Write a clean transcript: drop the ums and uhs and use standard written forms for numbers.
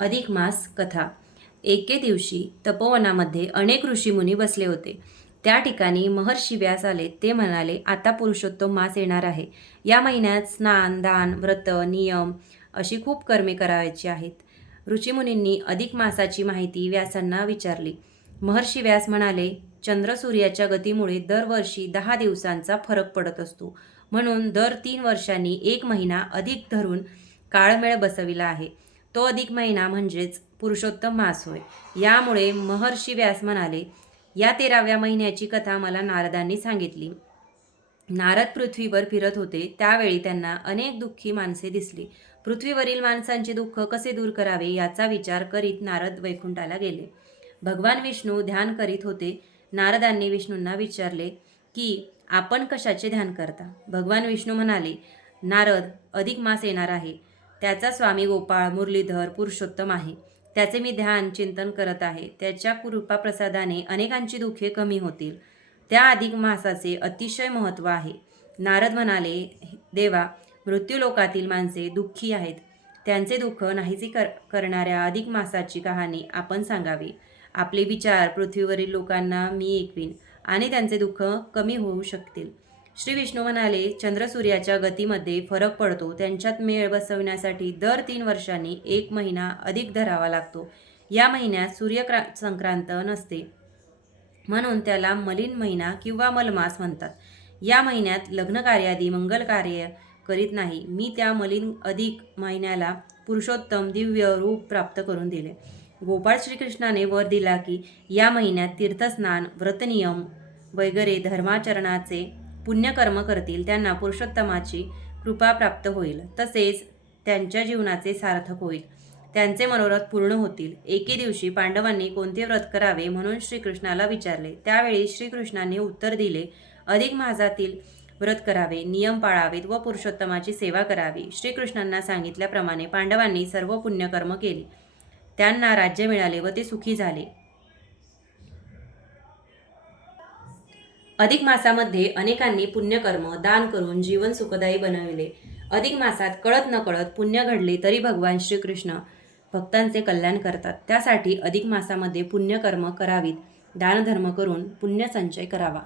अधिक मास कथा। एके दिवशी तपोवनामध्ये अनेक ऋषीमुनी बसले होते. त्या ठिकाणी महर्षी व्यास आले. ते म्हणाले, आता पुरुषोत्तम मास येणार आहे. या महिन्यात स्नान, दान, व्रत, नियम अशी खूप कर्मे करायची आहेत. ऋषीमुनींनी अधिक मासाची माहिती व्यासांना विचारली. महर्षी व्यास म्हणाले, चंद्र सूर्याच्या गतीमुळे दरवर्षी 10 दिवसांचा फरक पडत असतो. म्हणून दर 3 वर्षांनी 1 महिना अधिक धरून काळमेळ बसविला आहे. तो अधिक महिना म्हणजेच पुरुषोत्तम मास होय. यामुळे महर्षी व्यास म्हणाले, या 13व्या महिन्याची कथा मला नारदांनी सांगितली. नारद पृथ्वीवर फिरत होते. त्यावेळी त्यांना अनेक दुःखी माणसे दिसली. पृथ्वीवरील माणसांचे दुःख कसे दूर करावे याचा विचार करीत नारद वैकुंठाला गेले. भगवान विष्णू ध्यान करीत होते. नारदांनी विष्णूंना विचारले की आपण कशाचे ध्यान करता? भगवान विष्णू म्हणाले, नारद, अधिक मास येणार आहे. त्याचा स्वामी गोपाळ, मुरलीधर, पुरुषोत्तम आहे. त्याचे मी ध्यान चिंतन करत आहे. त्याच्या कृपाप्रसादाने अनेकांची दुःखे कमी होतील. त्या अधिक मासाचे अतिशय महत्त्व आहे. नारद म्हणाले, देवा, मृत्यूलोकातील माणसे दुःखी आहेत. त्यांचे दुःख नाहीसे करणाऱ्या अधिक मासाची कहाणी आपण सांगावी. आपले विचार पृथ्वीवरील लोकांना मी ऐकवीन आणि त्यांचे दुःख कमी होऊ शकतील. श्री विष्णू म्हणाले, चंद्र सूर्याच्या गतीमध्ये फरक पडतो. त्यांच्यात मेळ बसवण्यासाठी दर 3 वर्षांनी 1 महिना अधिक धरावा लागतो. या महिन्यात संक्रांत नसते, म्हणून त्याला मलिन महिना किंवा मलमास म्हणतात. या महिन्यात लग्नकार्यादी मंगल कार्य करीत नाही. मी त्या मलिन अधिक महिन्याला पुरुषोत्तम दिव्य रूप प्राप्त करून दिले. गोपाळ श्रीकृष्णाने वर दिला की या महिन्यात तीर्थस्नान, व्रतनियम वगैरे धर्माचरणाचे पुण्यकर्म करतील त्यांना पुरुषोत्तमाची कृपा प्राप्त होईल. तसेच त्यांच्या जीवनाचे सार्थक होईल. त्यांचे मनोरथ पूर्ण होतील. एके दिवशी पांडवांनी कोणते व्रत करावे म्हणून श्रीकृष्णाला विचारले. त्यावेळी श्रीकृष्णांनी उत्तर दिले, अधिक मासातील व्रत करावे, नियम पाळावेत व पुरुषोत्तमाची सेवा करावी. श्रीकृष्णांना सांगितल्याप्रमाणे पांडवांनी सर्व पुण्यकर्म केली. त्यांना राज्य मिळाले व ते सुखी झाले. अधिक मासामध्ये अनेकांनी पुण्यकर्म, दान करून जीवन सुखदायी बनविले. अधिक मासात कळत नकळत पुण्य घडले तरी भगवान श्रीकृष्ण भक्तांचे कल्याण करतात. त्यासाठी अधिक मासामध्ये पुण्यकर्म करावीत. दानधर्म करून पुण्यसंचय करावा.